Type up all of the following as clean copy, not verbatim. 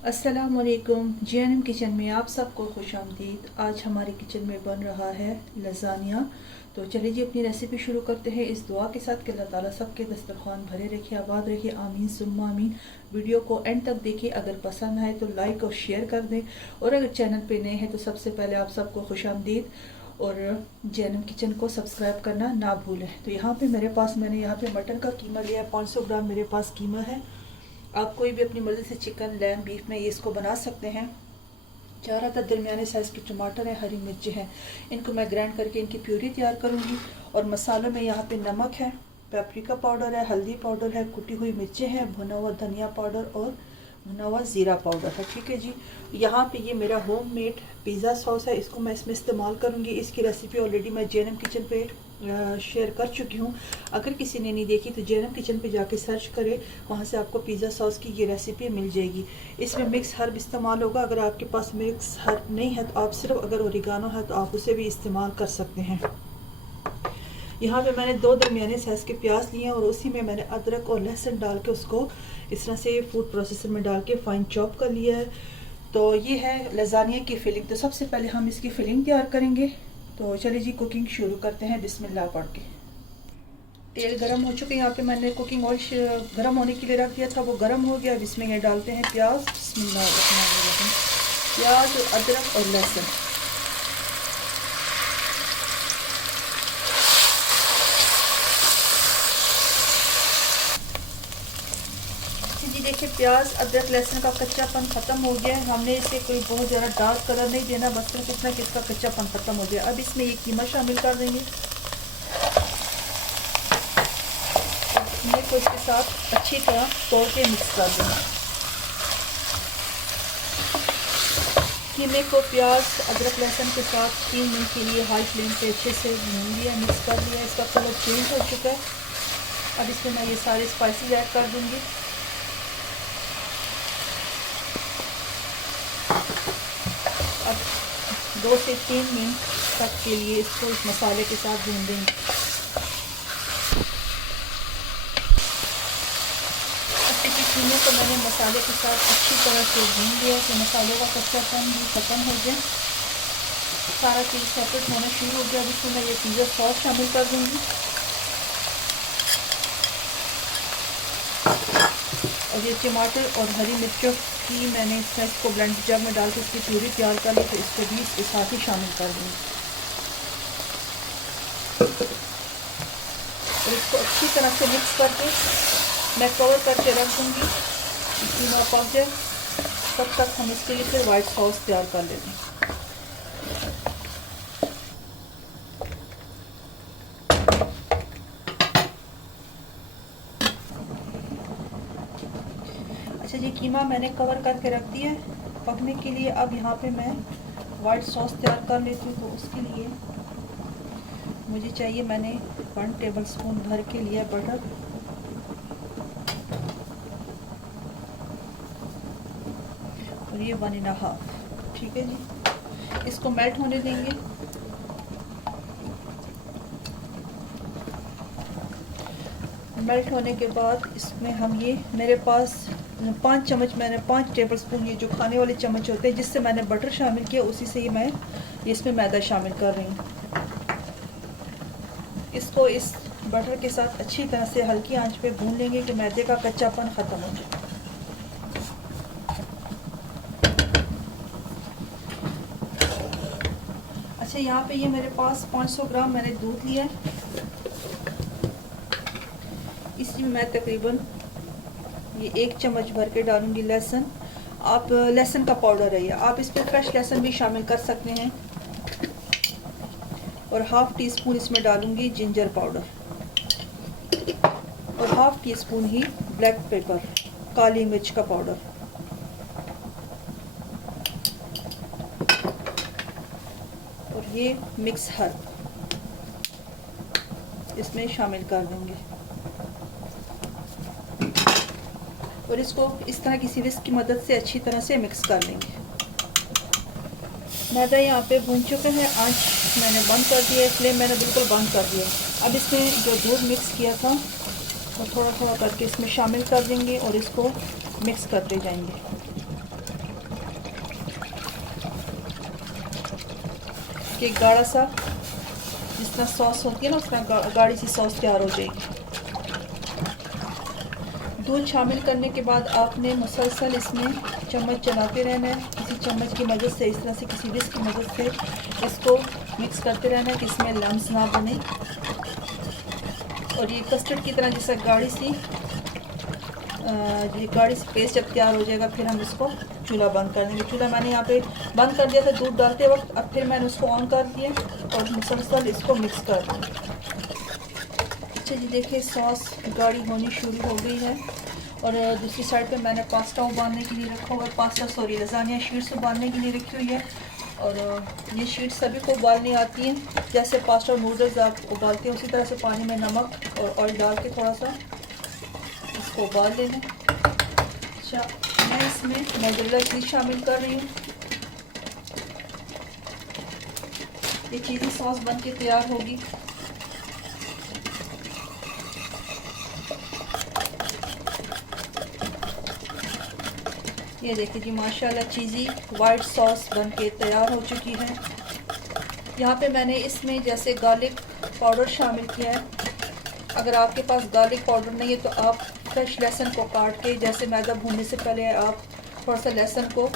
अस्सलामुअलैकुम। JNM kitchen में आप सबको खुश आमदीद। आज हमारे किचन में बन रहा है लज़ानिया। तो चलिए जी अपनी रेसिपी शुरू करते हैं इस दुआ के साथ कि अल्लाह ताला सबके दस्तरखान भरे रखे, आबाद रखे, आमीन सुम्मा आमीन। वीडियो को एंड तक देखिए, अगर पसंद आए तो लाइक और शेयर कर दें, और अगर चैनल पे नए हैं तो सबसे पहले आप सबको खुश आमदीद, और JNM किचन को सब्सक्राइब करना ना भूलें। तो यहाँ पे मैंने यहाँ पे मटन का कीमा लिया है, 500 ग्राम मेरे पास कीमा है। आप कोई भी अपनी मर्ज़ी से चिकन, लैम, बीफ में ये इसको बना सकते हैं। 4 अदद दरमियाने साइज़ के टमाटर हैं, हरी मिर्चें हैं, इनको मैं ग्राइंड करके इनकी प्यूरी तैयार करूँगी। और मसालों में यहाँ पे नमक है, पेपरिका पाउडर है, हल्दी पाउडर है, कुटी हुई मिर्चें हैं, भुना हुआ धनिया पाउडर और भुना हुआ ज़ीरा पाउडर है। ठीक है जी। यहाँ पे ये मेरा होममेड पिज़्ज़ा सॉस है, इसको मैं इसमें इस्तेमाल करूँगी। इसकी रेसिपी ऑलरेडी मैं JNM किचन पे शेयर कर चुकी हूँ। अगर किसी ने नहीं देखी तो JNM किचन पे जाके सर्च करें, वहाँ से आपको पिज़्ज़ा सॉस की ये रेसिपी मिल जाएगी। इसमें मिक्स हर्ब इस्तेमाल होगा। अगर आपके पास मिक्स हर्ब नहीं है तो आप सिर्फ अगर ओरिगानो है तो आप उसे भी इस्तेमाल कर सकते हैं। यहाँ पे मैंने 2 दरमियाने साइज़ के प्याज लिए हैं, और उसी में मैंने अदरक और लहसुन डाल के उसको इस तरह से फूड प्रोसेसर में डाल के फाइन चॉप कर लिया है। तो ये है लज़ानिया की फिलिंग। तो सबसे पहले हम इसकी फिलिंग तैयार करेंगे। तो चलिए जी कुकिंग शुरू करते हैं बिस्मिल्लाह पढ़ के। तेल गरम हो चुके हैं। यहाँ पे मैंने कुकिंग ऑयल गरम होने के लिए रख दिया था, वो गरम हो गया। अब इसमें ये डालते हैं प्याज, बिस्मिल्लाह, प्याज और अदरक और लहसुन। जी देखिए, प्याज, अदरक, लहसुन का कच्चापन ख़त्म हो गया है। हमने इसे कोई बहुत ज़्यादा डार्क कलर नहीं देना, बस सिर्फ इतना कि इसका कच्चापन ख़त्म हो गया। अब इसमें ये कीमा शामिल कर देंगे। कीमे को इसके साथ अच्छी तरह तोड़ के मिक्स कर देंगे। कीमे को प्याज, अदरक, लहसुन के साथ 3 मिनट के लिए हाई फ्लेम पे अच्छे से भून लिया, मिक्स कर लिया। इसका कलर चेंज हो चुका है। अब इसमें मैं ये सारे स्पाइसेस ऐड कर दूँगी। अब 2 से 3 मिनट तक के लिए इसको इस मसाले के साथ भून देंगे। कीमे को मैंने मसाले के साथ अच्छी तरह से भून लिया कि मसालों का कच्चापन भी ख़त्म हो गया, सारा चीज़ सेपरेट होना शुरू हो गया। अब इसमें मैं ये पिज़्ज़ा सॉस शामिल कर दूँगी, और ये टमाटर और हरी मिर्चों की मैंने इसको ब्लेंड जग में डाल के इसकी प्यूरी तैयार कर ली, तो इसको भी इसके साथ ही शामिल कर दूँगी। और इसको अच्छी तरह से मिक्स करके मैं कवर करके रख दूँगी। कीमा पक जाए तब तक हम इसके लिए फिर वाइट सॉस तैयार कर लेते हैं। अच्छा जी, कीमा मैंने कवर करके रख दिया है पकने के लिए। अब यहाँ पे मैं वाइट सॉस तैयार कर लेती हूँ। तो उसके लिए मुझे चाहिए, मैंने 1 टेबलस्पून भर के लिया बटर, और ये 1½ ठीक है जी। इसको मेल्ट होने देंगे। मेल्ट होने के बाद इसमें हम ये मेरे पास 5 चम्मच, मैंने 5 टेबलस्पून ये जो खाने वाले चम्मच होते हैं जिससे मैंने बटर शामिल किया, उसी से ही मैं इसमें मैदा शामिल कर रही हूँ। इसको इस बटर के साथ अच्छी तरह से हल्की आंच पे भून लेंगे कि मैदे का कच्चापन ख़त्म हो जाए। अच्छा, यहाँ पे ये मेरे पास 500 ग्राम मैंने दूध लिया है। इसी में मैं तकरीबन ये 1 चम्मच भर के डालूंगी लहसुन। आप लहसुन का पाउडर है ये, आप इस पर फ्रेश लहसुन भी शामिल कर सकते हैं। और ½ टीस्पून इसमें डालूंगी जिंजर पाउडर, और ½ टीस्पून ही ब्लैक पेपर, काली मिर्च का पाउडर, और ये मिक्स हर्ब इसमें शामिल कर देंगे। और इसको इस तरह किसी विस्क की मदद से अच्छी तरह से मिक्स कर लेंगे। मैदा यहाँ पे भून चुके हैं। आंच मैंने बंद कर दिया है, फ्लेम मैंने बिल्कुल बंद कर दिया। अब इसमें जो दूध मिक्स किया था वो थोड़ा थोड़ा करके इसमें शामिल कर देंगे और इसको मिक्स करते जाएंगे। कि गाढ़ा सा जिस तरह सॉस होती है ना, उस तरह गाढ़ी सी सॉस तैयार हो जाएगी। दूध शामिल करने के बाद आपने मुसलसल इसमें चम्मच चलाते रहना है, किसी चम्मच की मदद से, इस तरह से किसी डिस्क की मदद से इसको मिक्स करते रहना है कि इसमें लम्स ना बने। और ये कस्टर्ड की तरह जैसा गाढ़ी सी पेस्ट जब तैयार हो जाएगा, फिर हम इसको चूल्हा बंद कर देंगे। चूल्हा मैंने यहाँ पे बंद कर दिया था दूध डालते वक्त, अब फिर मैंने उसको ऑन कर दिया और मुसलसल इसको मिक्स कर दिया। अच्छा जी, देखिए सॉस गाढ़ी होनी शुरू हो गई है। और दूसरी साइड पे मैंने पास्ता उबालने के लिए रखा हुआ है, लजानिया शीट्स उबालने के लिए रखी हुई है। और ये शीट्स सभी को उबालनी आती हैं, जैसे पास्ता और नूडल्स आप उबालते हैं उसी तरह से पानी में नमक और ऑयल डाल के थोड़ा सा इसको उबाल लेना। अच्छा, मैं इसमें मोज़रेला चीज़ शामिल कर रही हूँ। ये चीज़ी सॉस बन के तैयार होगी। ये देखिए जी, माशाल्लाह चीज़ी वाइट सॉस बन के तैयार हो चुकी है। यहाँ पे मैंने इसमें जैसे गार्लिक पाउडर शामिल किया है। अगर आपके पास गार्लिक पाउडर नहीं है तो आप फ्रेश लहसुन को काट के, जैसे मैदा भूनने से पहले आप थोड़ा सा लहसुन को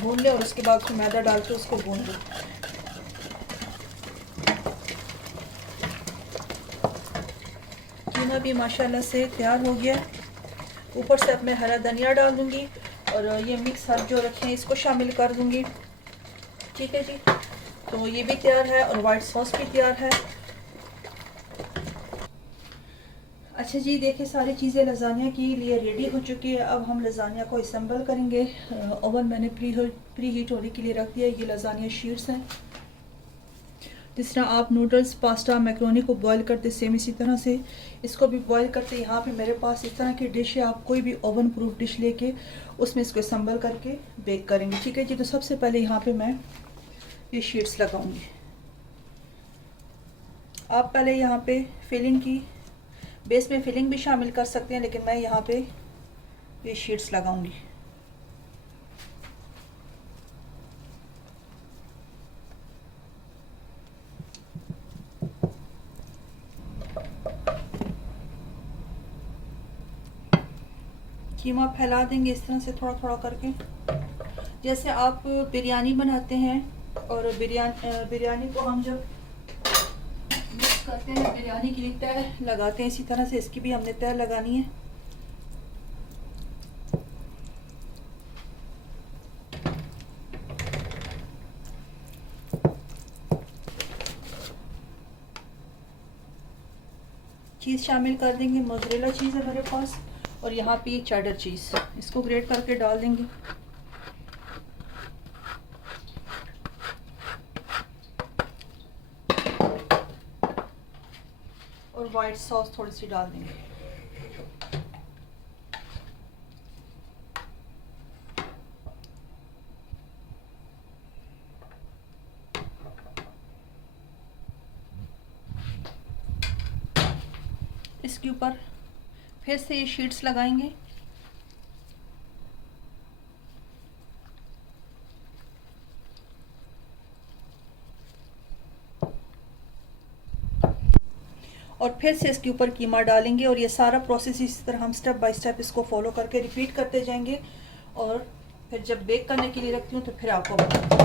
भून लें और उसके बाद फिर मैदा डाल के उसको भून लें। कीमा भी माशाल्लाह से तैयार हो गया। ऊपर से अब मैं हरा धनिया डाल दूंगी और ये मिक्स हर्ब जो रखे हैं इसको शामिल कर दूंगी। ठीक है जी, तो ये भी तैयार है और वाइट सॉस भी तैयार है। अच्छा जी, देखिए सारी चीज़ें लजानिया के लिए रेडी हो चुकी है। अब हम लजानिया को असेंबल करेंगे। ओवन मैंने प्री हीट होने के लिए रख दिया। ये लजानिया शीट्स हैं। जिस तरह आप नूडल्स, पास्ता, मैक्रोनी को बॉईल करते, सेम इसी तरह से इसको भी बॉईल करते। यहाँ पे मेरे पास इस तरह की डिश है, आप कोई भी ओवन प्रूफ डिश लेके उसमें इसको असेंबल करके बेक करेंगे। ठीक है जी, तो सबसे पहले यहाँ पे मैं ये शीट्स लगाऊंगी। आप पहले यहाँ पे फिलिंग की, बेस में फिलिंग भी शामिल कर सकते हैं, लेकिन मैं यहाँ पे ये शीट्स लगाऊंगी। कीमा फैला देंगे इस तरह से थोड़ा थोड़ा करके, जैसे आप बिरयानी बनाते हैं। और बिरयानी को हम जब मिक्स करते हैं, बिरयानी के लिए तह लगाते हैं, इसी तरह से इसकी भी हमने तह लगानी है। चीज़ शामिल कर देंगे। मोज़रेला चीज़ है मेरे पास और यहाँ पे चेडर चीज़, इसको ग्रेट करके डाल देंगे। और वाइट सॉस थोड़ी सी डाल देंगे। इसके ऊपर फिर से ये शीट्स लगाएंगे। और फिर से इसके ऊपर कीमा डालेंगे और ये सारा प्रोसेस इसी तरह हम स्टेप बाय स्टेप इसको फॉलो करके रिपीट करते जाएंगे। और फिर जब बेक करने के लिए रखती हूँ तो फिर आपको बताती हूँ।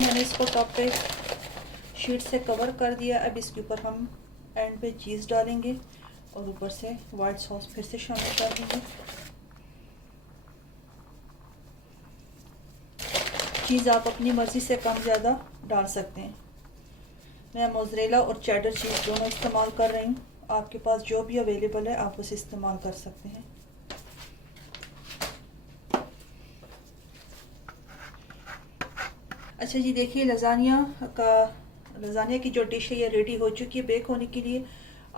मैंने इसको टॉप पे शीट से कवर कर दिया। अब इसके ऊपर हम एंड पे चीज़ डालेंगे और ऊपर से वाइट सॉस फिर से शामिल कर देंगे। चीज़ आप अपनी मर्ज़ी से कम ज़्यादा डाल सकते हैं। मैं मोज़रेला और चेडर चीज़ दोनों इस्तेमाल कर रही हूँ। आपके पास जो भी अवेलेबल है आप उसे इस्तेमाल कर सकते हैं। अच्छा जी, देखिए लजानिया की जो डिश है ये रेडी हो चुकी है बेक होने के लिए।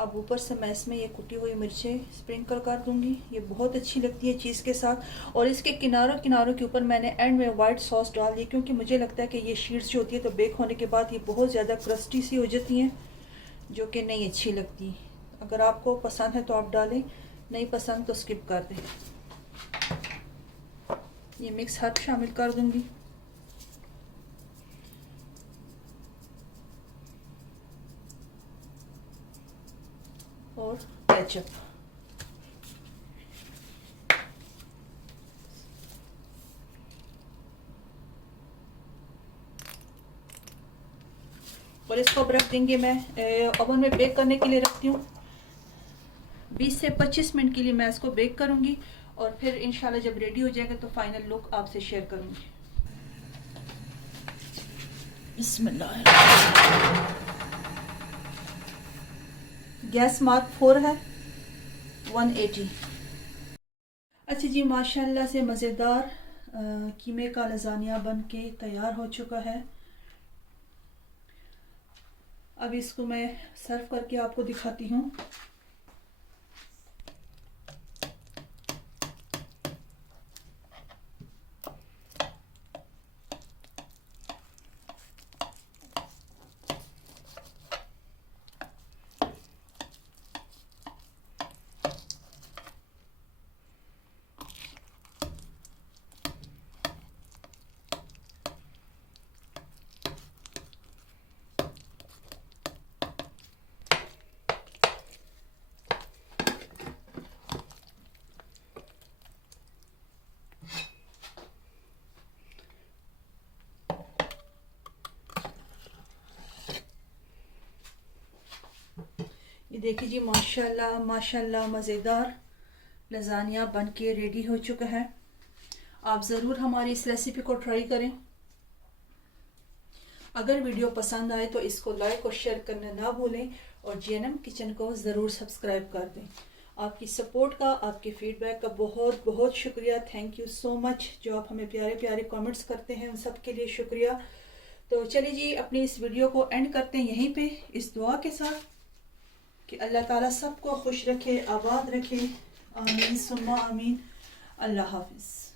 अब ऊपर से मैं इसमें ये कुटी हुई मिर्चें स्प्रिंकल कर दूंगी। ये बहुत अच्छी लगती है चीज़ के साथ। और इसके किनारों किनारों के ऊपर मैंने एंड में वाइट सॉस डाल दी, क्योंकि मुझे लगता है कि ये शीट्स जो होती है तो बेक होने के बाद ये बहुत ज़्यादा क्रस्टी सी हो जाती हैं, जो कि नहीं अच्छी लगती। अगर आपको पसंद है तो आप डालें, नहीं पसंद तो स्किप कर दें। ये मिक्स हर्ब शामिल कर दूंगी। और केचप। और इसको अब रख देंगे, मैं ओवन में बेक करने के लिए रखती हूँ। 20 से 25 मिनट के लिए मैं इसको बेक करूँगी और फिर इंशाल्लाह जब रेडी हो जाएगा तो फाइनल लुक आपसे शेयर करूँगी। बिस्मिल्लाह। गैस मार्क 4 है, 180। अच्छा जी, माशाल्लाह से मज़ेदार कीमे का लजानिया बन के तैयार हो चुका है। अब इसको मैं सर्व करके आपको दिखाती हूँ। ये देखिए जी, माशाल्लाह माशाल्लाह मज़ेदार लजानिया बन के रेडी हो चुका है। आप ज़रूर हमारी इस रेसिपी को ट्राई करें। अगर वीडियो पसंद आए तो इसको लाइक और शेयर करना ना भूलें और JNM किचन को ज़रूर सब्सक्राइब कर दें। आपकी सपोर्ट का, आपके फीडबैक का बहुत बहुत शुक्रिया। Thank you so much. जो आप हमें प्यारे प्यारे कमेंट्स करते हैं उन सब के लिए शुक्रिया। तो चलिए जी, अपनी इस वीडियो को एंड करते हैं यहीं पे, इस दुआ के साथ कि अल्लाह ताला सबको खुश रखे, आबाद रखे। आमीन सुम्मा आमीन। अल्लाह हाफिज़।